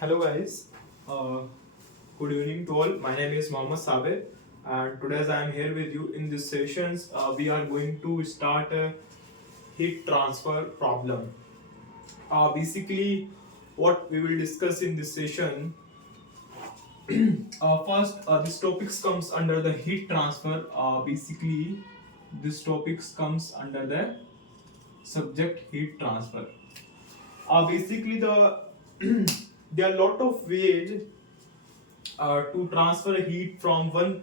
Hello guys, uh, good evening to all. My name is Mohammad Sabir, and today as I am here with you in this sessions, we are going to start a heat transfer problem. Basically, what we will discuss in this session. First, this topics comes under the heat transfer. Basically, this topics comes under the subject heat transfer. Basically, there are a lot of ways to transfer heat from one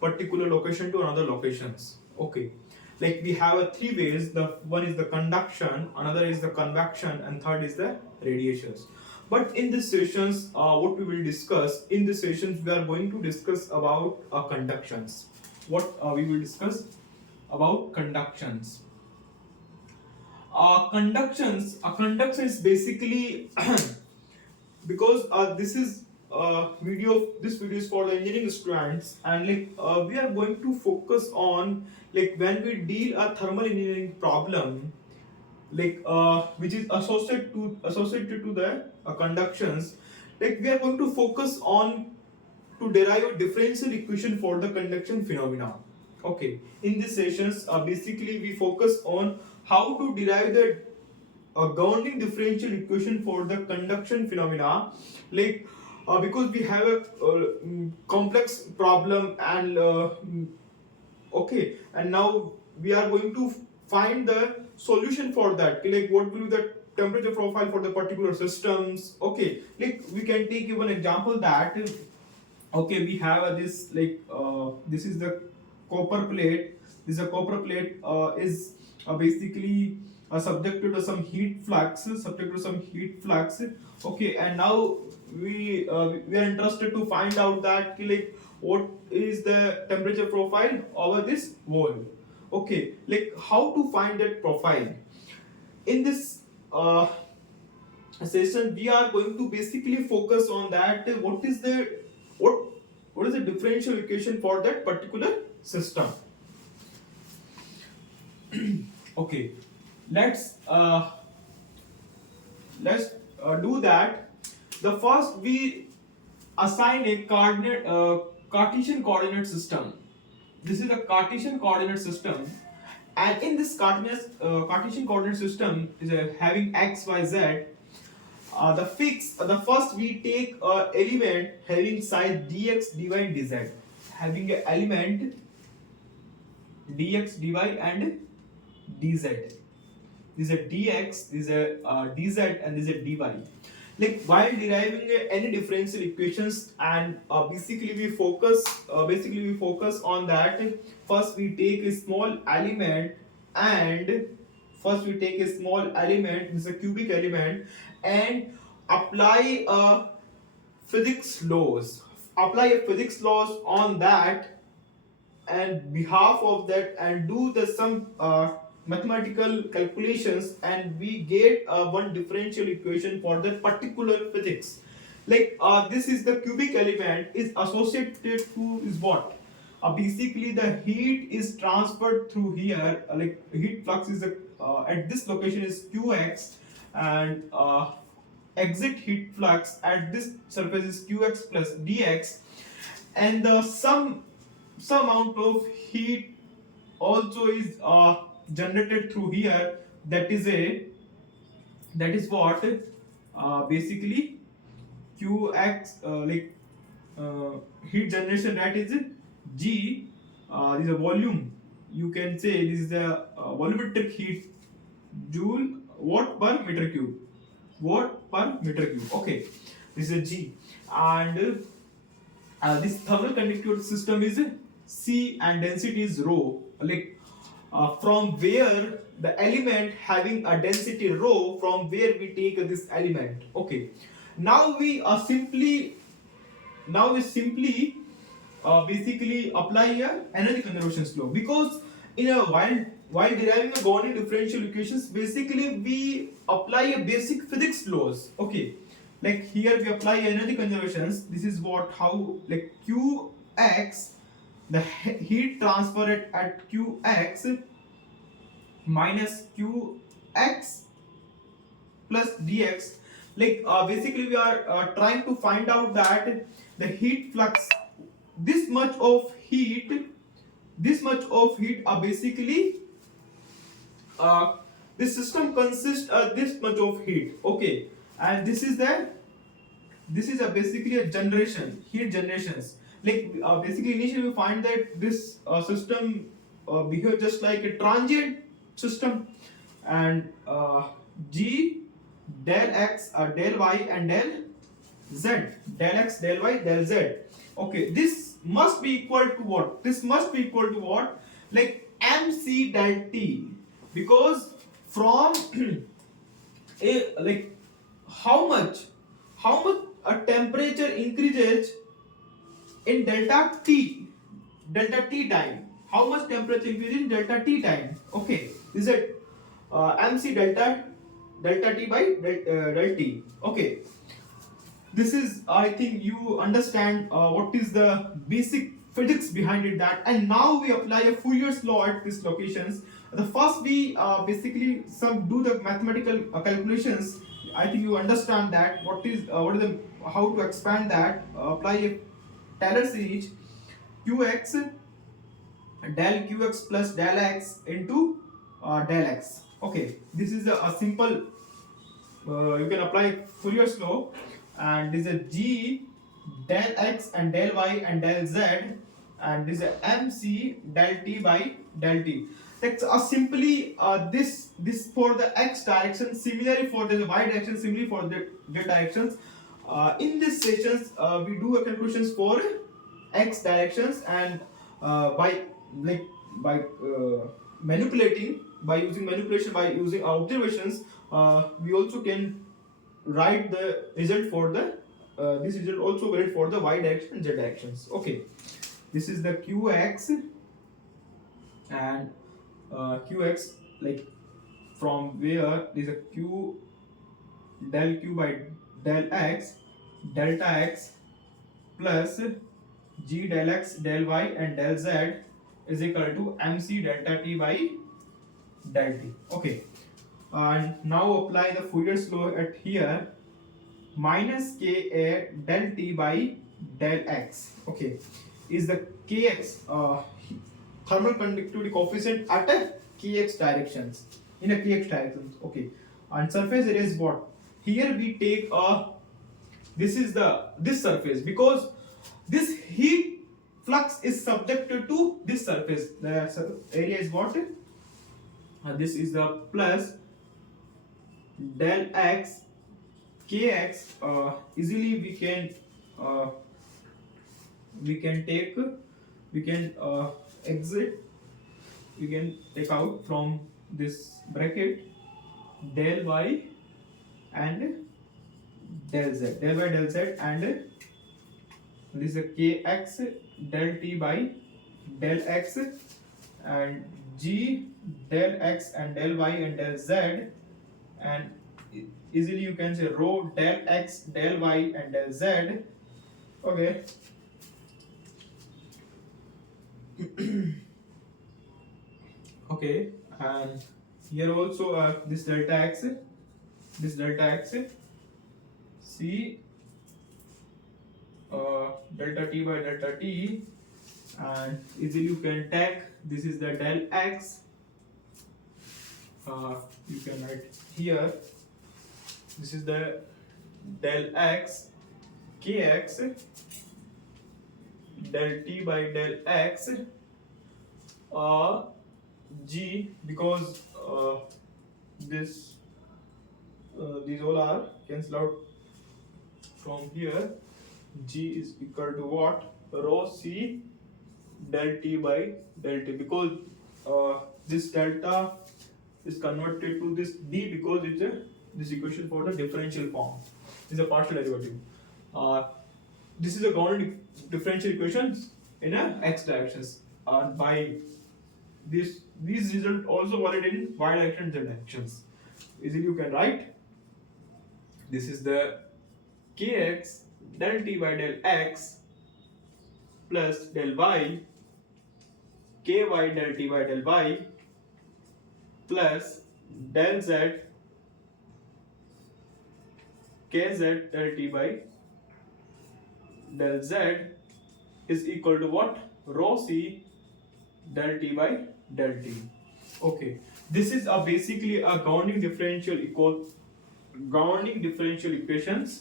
particular location to another locations. Okay, like we have three ways. The one is the conduction, another is the convection, and third is the radiations. But in this sessions, what we will discuss in this sessions, we are going to discuss about conductions. What we will discuss about conductions. Conduction is basically because this video is for the engineering students, and we are going to focus on like when we deal a thermal engineering problem, which is associated to the conductions. Like we are going to focus on to derive a differential equation for the conduction phenomena. Okay, in these sessions, basically we focus on how to derive the governing differential equation for the conduction phenomena, because we have a complex problem, and okay, and now we are going to find the solution for that, like what will be the temperature profile for the particular systems. Okay, like we can take even example that, okay, we have this is the copper plate. This is a copper plate is basically subjected to some heat flux. Okay, and now we are interested to find out that like what is the temperature profile over this wall. Okay, like how to find that profile in this session. We are going to basically focus on that, what what is the differential equation for that particular system. Okay, let's do that. The first, we assign a Cartesian coordinate system. This is a Cartesian coordinate system, and in this Cartesian coordinate system is having x, y, z. The first we take a element having size dx, dy, and dz, having an element dx, dy, and dz. This is a dx, this is a dz, and this is a dy. Like while deriving any differential equations, and basically we focus on that. First we take a small element, and first we take a small element, this is a cubic element, and apply a apply a physics laws on that, and behalf of that, and do the some mathematical calculations, and we get one differential equation for that particular physics. This is the cubic element is associated to is what, basically the heat is transferred through here, like heat flux is at this location is qx, and exit heat flux at this surface is qx plus dx, and the some amount of heat also is generated through here. That is what, basically qx, heat generation, that is g. This is a volume, you can say this is the volumetric heat, joule watt per meter cube, okay, this is a g. And this thermal conductivity system is C, and density is rho. From where the element having a density rho, from where we take this element. Okay, now we simply basically apply a energy conservation law, because in a while deriving a governing differential equations, basically we apply a basic physics laws. Okay, like here we apply energy conservations. This is what, how, like qx, the heat transfer at qx minus qx plus dx. Basically we are trying to find out that the heat flux, this much of heat, are basically uh, this system consists of this much of heat. Okay, and this is a basically a generation, heat generations. Basically initially we find that this system behaves just like a transient system, and g del x, del y, and del z, del x, del y, del z. Okay, this must be equal to what? This must be equal to what? Like mc del t, because from like how much a temperature increases in delta t time. How much temperature increases in delta t time? Okay, is it mc delta t by del t? Okay, this is, I think you understand what is the basic physics behind it. That, and now we apply a Fourier's law at these locations. The first we basically some do the mathematical calculations. I think you understand that what is the how to expand that. Apply a Taylor series qx del qx plus del x into del x. Okay, this is a simple, you can apply Fourier's law, and this is a g del x and del y and del z, and this is a mc del t by del t. That's simply this for the x direction, similarly for the y direction, similarly for the z directions. In these sessions we do a calculations for x directions, and by like by manipulating, by using manipulation, by using observations, we also can write the result for the this result also valid for the y direction and z directions. Okay, this is the qx, and qx, like from where is a q del q by del x delta x plus g del x del y and del z is equal to mc delta t by del t. Okay, and now apply the Fourier's law at here, minus ka del t by del x. Okay, is the kx thermal conductivity coefficient at a kx directions, in a kx directions. Okay, and surface area is what? Here we take a, this is this surface, because this heat flux is subjected to this surface. The area is what? This is the plus del x kx. Easily we can take, we can exit, we can take out from this bracket del y and del z, del y del z, and this is a kx del t by del x, and g del x and del y and del z, and easily you can say rho del x del y and del z. Okay, okay, and here also this delta x, see delta t by delta t, and easily you can take, this is the del x, you can write here, this is the del x kx del t by del x, g, because this these all are cancelled out from here. G is equal to what? Rho c del t by del t, because this delta is converted to this d, because it's a this equation for the differential form is a partial derivative. This is a ground differential equations in a x directions, and by these result also valid in y direction and z directions. Easily you can write, this is the kx del t by del x plus del y, ky del t by del y plus del z kz del t by del z is equal to what? Rho c del t by del t. Okay, this is a basically a governing differential equations.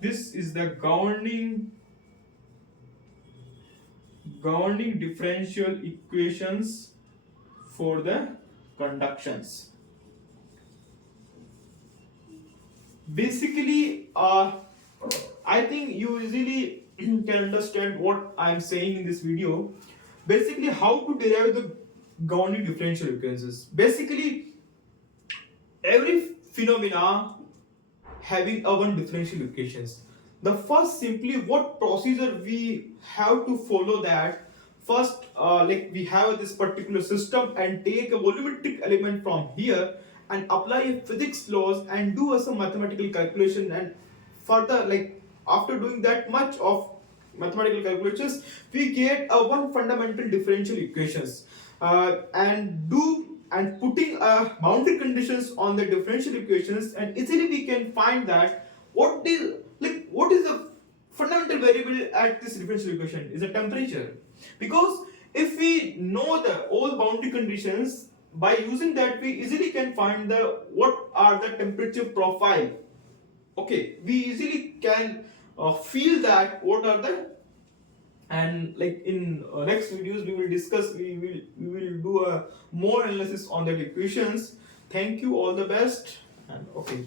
This is the governing differential equations for the conductions. Basically, I think you easily can understand what I'm saying in this video. Basically, how to derive the governing differential equations. Basically, every phenomena having a one differential equations. The first simply what procedure we have to follow that first like we have this particular system and take a volumetric element from here and apply a physics laws and do some mathematical calculation, and further like after doing that much of mathematical calculations we get a one fundamental differential equations and putting boundary conditions on the differential equations, and easily we can find that what is the fundamental variable at this differential equation is the temperature, because if we know the all boundary conditions, by using that we easily can find the what are the temperature profile. Okay, we easily can feel that what are the, and like in next videos we will discuss, we will do a more analysis on that equations. Thank you, all the best, and okay.